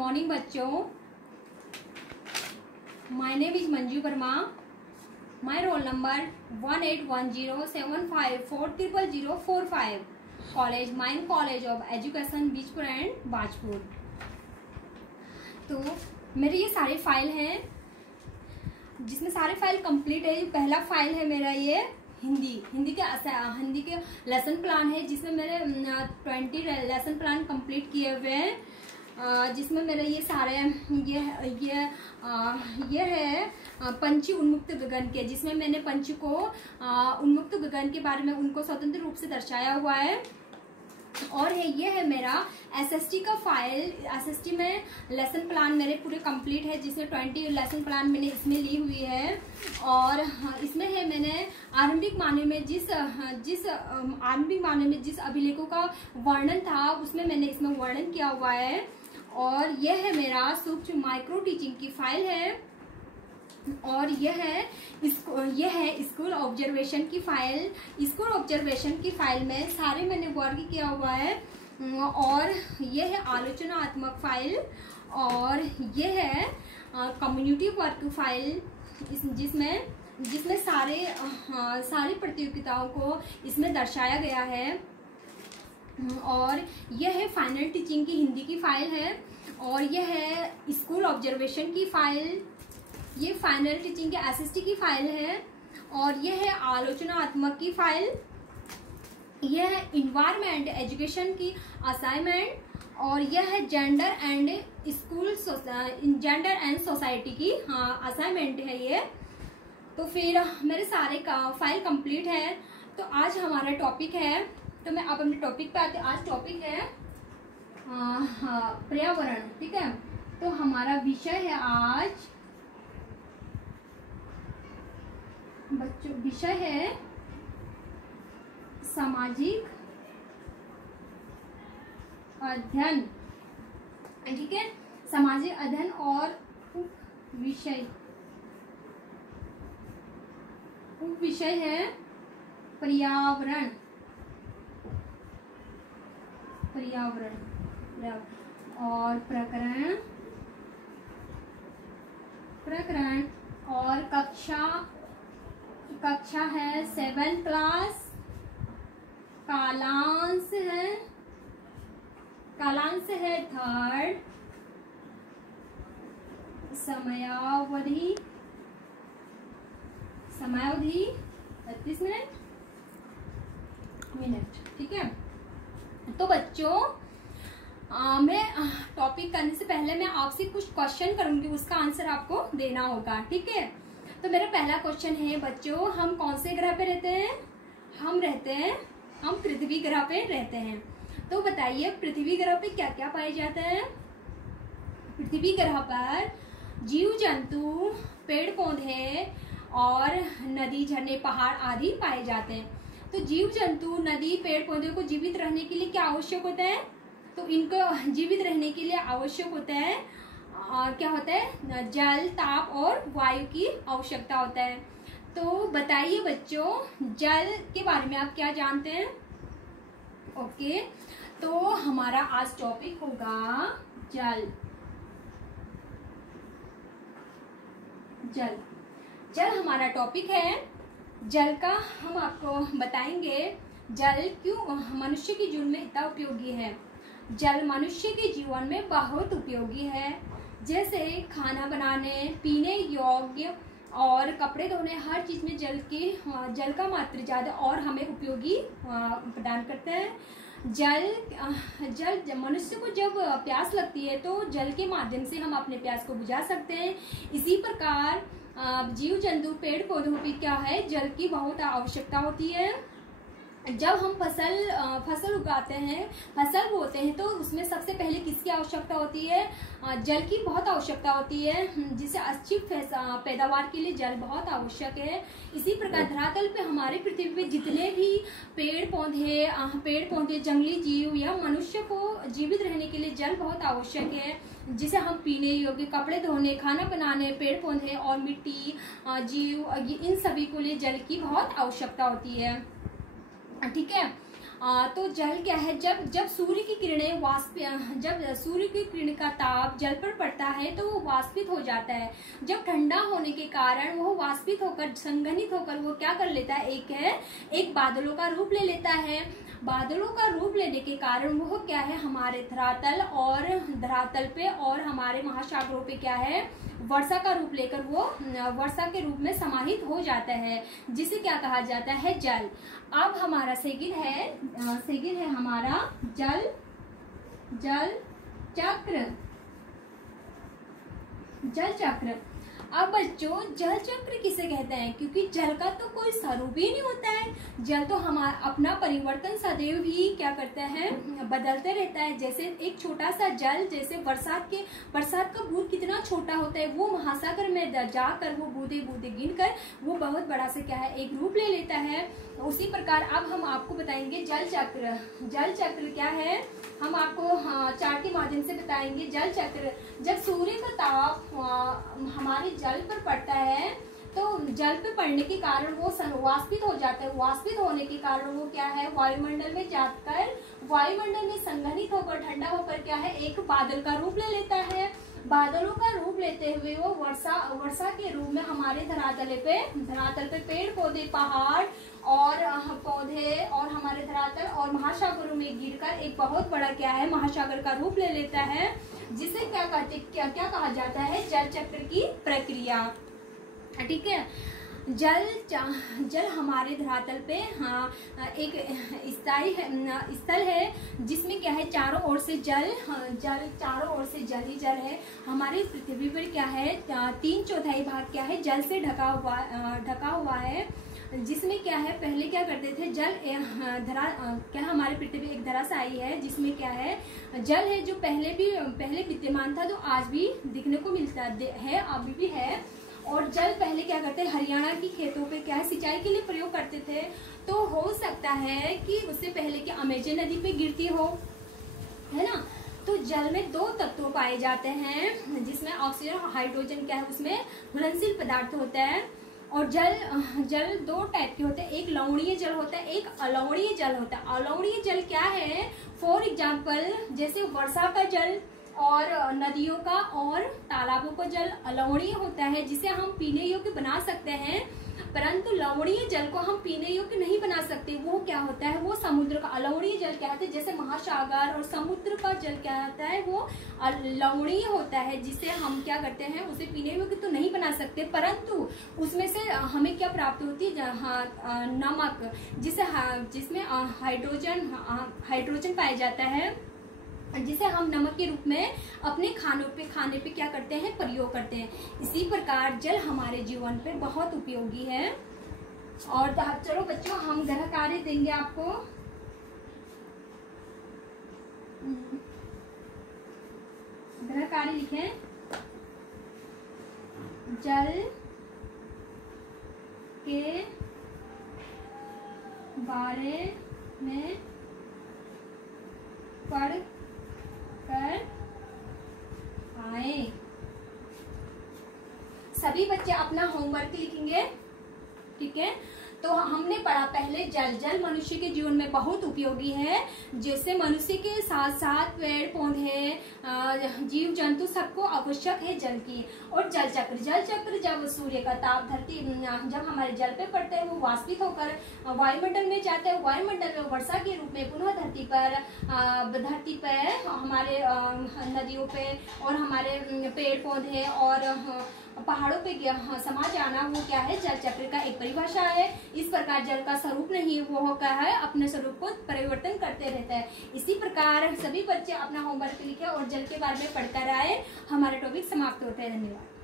Morning बच्चों, my name is Manju Verma. My roll number 181075400045। College mine college of education Bijpur and Bajpur. तो मेरे ये सारे फाइल हैं जिसमें सारे फाइल कंप्लीट है। पहला फाइल है मेरा ये हिंदी के लेसन प्लान है, जिसमें मेरे 20 लेसन प्लान कंप्लीट किए हुए हैं, जिसमें मेरे ये सारे ये है पंछी उन्मुक्त गगन के, जिसमें मैंने पंछी को उन्मुक्त गगन के बारे में उनको स्वतंत्र रूप से दर्शाया हुआ है। और ये है मेरा एसएसटी का फाइल। एसएसटी में लेसन प्लान मेरे पूरे कंप्लीट है, जिसमें 20 लेसन प्लान मैंने इसमें ली हुई है। और इसमें है मैंने आरंभिक मानव में जिस अभिलेखों का वर्णन था उसमें मैंने इसमें वर्णन किया हुआ है। और यह है मेरा सूक्ष्म माइक्रो टीचिंग की फाइल है। और यह है स्कूल ऑब्जर्वेशन की फाइल। स्कूल ऑब्जर्वेशन की फाइल में सारे मैंने वर्ग किया हुआ है। और यह है आलोचनात्मक फाइल। और यह है कम्युनिटी वर्क फाइल, जिसमें सारी प्रतियोगिताओं को इसमें दर्शाया गया है। और यह है फाइनल टीचिंग की हिंदी की फाइल है। और यह है स्कूल ऑब्जर्वेशन की फाइल। ये फाइनल टीचिंग के एसएसटी की फाइल है। और यह है आलोचनात्मक की फाइल। यह है इन्वायरमेंट एजुकेशन की असाइनमेंट। और यह है जेंडर एंड सोसाइटी की असाइनमेंट है ये। तो फिर मेरे सारे फाइल कंप्लीट है। तो आज हमारा टॉपिक है, तो मैं अब अपने टॉपिक पे आती हूँ। आज टॉपिक है पर्यावरण, ठीक है। तो हमारा विषय है आज बच्चों, विषय है सामाजिक अध्ययन, ठीक है। सामाजिक अध्ययन और विषय है पर्यावरण और प्रकरण और कक्षा है 7 क्लास। कालांश है 3rd। समयावधि 35 मिनट, ठीक है। तो बच्चों, मैं टॉपिक करने से पहले मैं आपसे कुछ क्वेश्चन करूंगी, उसका आंसर आपको देना होगा, ठीक है। तो मेरा पहला क्वेश्चन है बच्चों, हम कौन से ग्रह पे रहते हैं? हम पृथ्वी ग्रह पे रहते हैं। तो बताइए, पृथ्वी ग्रह पे क्या क्या पाए जाते हैं? पृथ्वी ग्रह पर जीव जंतु, पेड़ पौधे और नदी, झरने, पहाड़ आदि पाए जाते हैं। तो जीव जंतु, नदी, पेड़ पौधे को जीवित रहने के लिए क्या आवश्यक होता है? तो इनको जीवित रहने के लिए आवश्यक होता है क्या होता है? जल, ताप और वायु की आवश्यकता होता है। तो बताइए बच्चों, जल के बारे में आप क्या जानते हैं? ओके, तो हमारा आज टॉपिक होगा जल हमारा टॉपिक है। जल का हम आपको बताएंगे, जल क्यों मनुष्य के जीवन में इतना उपयोगी है। जल मनुष्य के जीवन में बहुत उपयोगी है, जैसे खाना बनाने, पीने योग्य और कपड़े धोने, हर चीज में जल का मात्रा ज्यादा और हमें उपयोगी प्रदान करता है। जल मनुष्य को जब प्यास लगती है तो जल के माध्यम से हम अपने प्यास को बुझा सकते हैं। इसी प्रकार जीव जंतु, पेड़ पौधों पर क्या है, जल की बहुत आवश्यकता होती है। जब हम फसल उगाते हैं, फसल बोते हैं, तो उसमें सबसे पहले किसकी आवश्यकता होती है? जल की बहुत आवश्यकता होती है, जिससे अच्छी पैदावार के लिए जल बहुत आवश्यक है। इसी प्रकार धरातल पे, हमारे पृथ्वी पे जितने भी पेड़ पौधे, जंगली जीव या मनुष्य को जीवित रहने के लिए जल बहुत आवश्यक है, जिसे हम पीने योग्य, कपड़े धोने, खाना बनाने, पेड़ पौधे और मिट्टी, जीव, इन सभी को लिए जल की बहुत आवश्यकता होती है, ठीक है। तो जल क्या है, जब सूर्य की किरणें जब सूर्य की किरण का ताप जल पर पड़ता है तो वो वाष्पित हो जाता है। जब ठंडा होने के कारण वो वाष्पित होकर संघनित होकर वो क्या कर लेता है, एक बादलों का रूप ले लेता है। बादलों का रूप लेने के कारण वो क्या है, हमारे धरातल पे और हमारे महासागरों पे क्या है, वर्षा का रूप लेकर वो वर्षा के रूप में समाहित हो जाता है, जिसे क्या कहा जाता है, जल। अब हमारा सेकंड है हमारा जल चक्र। अब बच्चों जल चक्र किसे कहते हैं, क्योंकि जल का तो कोई स्वरूप ही नहीं होता है। जल तो हमारा अपना परिवर्तन सदैव ही क्या करता है, बदलते रहता है। जैसे एक छोटा सा जल, जैसे बरसात का बूंद कितना छोटा होता है, वो महासागर में जाकर वो बूंदे गिनकर वो बहुत बड़ा से क्या है, एक रूप ले लेता है। उसी प्रकार अब हम आपको बताएंगे जल चक्र क्या है, हम आपको चार्ट के माध्यम से बताएंगे। जल चक्र, जब सूर्य का ताप हमारे जल पर पड़ता है तो जल पे पड़ने के कारण वो वाष्पित हो जाता है। वाष्पित होने के कारण वो क्या है, वायुमंडल में जाकर वायुमंडल में संघनित होकर ठंडा होकर क्या है, एक बादल का रूप ले लेता है। बादलों का रूप लेते हुए वो वर्षा के रूप में हमारे धरातल पे पेड़ पौधे, पहाड़ और हमारे धरातल और महासागरों में गिरकर एक बहुत बड़ा क्या है, महासागर का रूप ले लेता है, जिसे क्या कहा जाता है, जल चक्र की प्रक्रिया। ठीक है। जल हमारे धरातल पे एक स्थल है जिसमें क्या है, चारों ओर से चारों ओर से जल ही जल है। हमारी पृथ्वी पर क्या है, 3/4 भाग क्या है, जल से ढका हुआ है, जिसमें क्या है, पहले क्या करते थे, क्या हमारी पृथ्वी एक धराशायी है, जिसमें क्या है, जल है जो पहले विद्यमान था, तो आज भी दिखने को मिलता है, अभी भी है। और जल पहले क्या करते हैं, हरियाणा की खेतों पे क्या है, सिंचाई के लिए प्रयोग करते थे। तो हो सकता है कि उससे पहले कि अमेजन नदी पे गिरती हो, है ना। तो जल में 2 तत्व पाए जाते हैं, जिसमें ऑक्सीजन और हाइड्रोजन क्या है, उसमें घुलनशील पदार्थ होता है। और जल 2 टाइप के होते हैं, एक लवणीय जल होता है, एक अलवणीय जल होता है। अलवणीय जल क्या है, फॉर एग्जाम्पल जैसे वर्षा का जल और नदियों का और तालाबों का जल अलवणीय होता है, जिसे हम पीने योग्य बना सकते हैं, परंतु लवणीय जल को हम पीने योग्य नहीं बना सकते। वो क्या होता है, वो समुद्र का अलवणीय जल क्या होता है, जैसे महासागर और समुद्र का जल क्या होता है, वो लवणीय होता है, जिसे हम क्या करते हैं, उसे पीने योग्य तो नहीं बना सकते, परंतु उसमें से हमें क्या प्राप्त होती है, नमक, जिसमें हाइड्रोजन पाया जाता है, जिसे हम नमक के रूप में अपने खाने पे क्या करते हैं, प्रयोग करते हैं। इसी प्रकार जल हमारे जीवन पे बहुत उपयोगी है। और चलो बच्चों, हम गृह कार्य देंगे आपको। गृह कार्य लिखें, जल के बारे में पढ़ कर आए। सभी बच्चे अपना होमवर्क लिखेंगे, ठीक है। तो हमने पढ़ा पहले जल मनुष्य के जीवन में बहुत उपयोगी है, जैसे मनुष्य के साथ साथ पेड़ पौधे, जीव जंतु सबको आवश्यक है जल की। और जल चक्र जब सूर्य का ताप जब हमारे जल पे पड़ता है, वो वाष्पित होकर वायुमंडल में जाता है, वायुमंडल में वर्षा के रूप में पुनः धरती पर हमारे नदियों पे और हमारे पेड़ पौधे और पहाड़ों पे समा जाना, वो क्या है, जल चक्र का एक परिभाषा है। इस प्रकार जल का स्वरूप नहीं, वो क्या है, अपने स्वरूप को परिवर्तन करते रहता है। इसी प्रकार सभी बच्चे अपना होमवर्क लिखे और जल के बारे में पढ़कर आए। हमारा टॉपिक समाप्त होता है। धन्यवाद।